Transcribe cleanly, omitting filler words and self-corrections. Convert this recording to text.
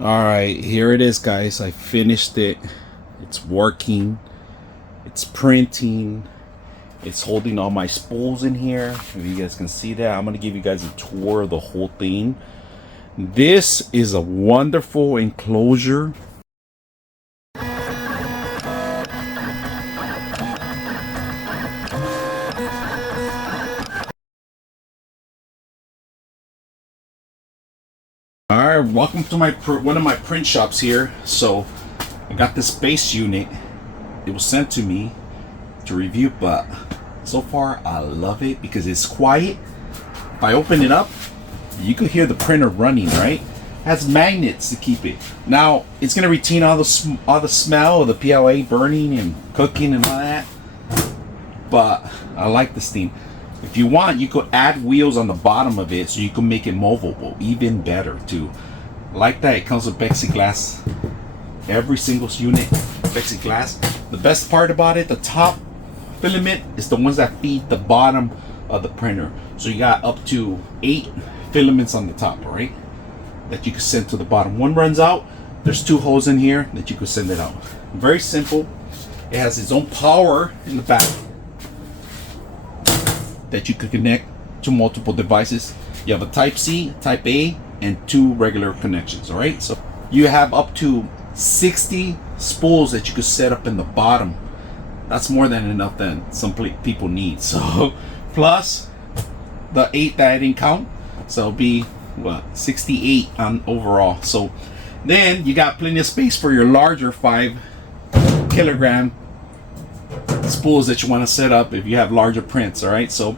All right, here it is, guys. I finished it. It's working. It's printing. It's holding all my spools in here. If you guys can see that, I'm gonna give you guys a tour of the whole thing. This is a wonderful enclosure. All right, welcome to my one of my print shops here. So I got this base unit. It was sent to me to review, but so far I love it because it's quiet. If I open it up, you could hear the printer running, right? It has magnets to keep it. Now it's gonna retain all the smell of the PLA burning and cooking and all that. But I like this thing. If you want, you could add wheels on the bottom of it so you can make it movable, even better too. Like that, it comes with plexiglass. Every single unit, plexiglass. The best part about it, the top filament is the ones that feed the bottom of the printer. So you got up to 8 filaments on the top, right? That you can send to the bottom. One runs out, there's 2 holes in here that you could send it out. Very simple. It has its own power in the back that you could connect to multiple devices. You have a type C, type A, and 2 regular connections. All right, so you have up to 60 spools that you could set up in the bottom. That's more than enough that some people need. So plus the 8 that I didn't count, so it'll be what, 68 on overall. So then you got plenty of space for your larger 5 kilogram spools that you want to set up if you have larger prints. All right, so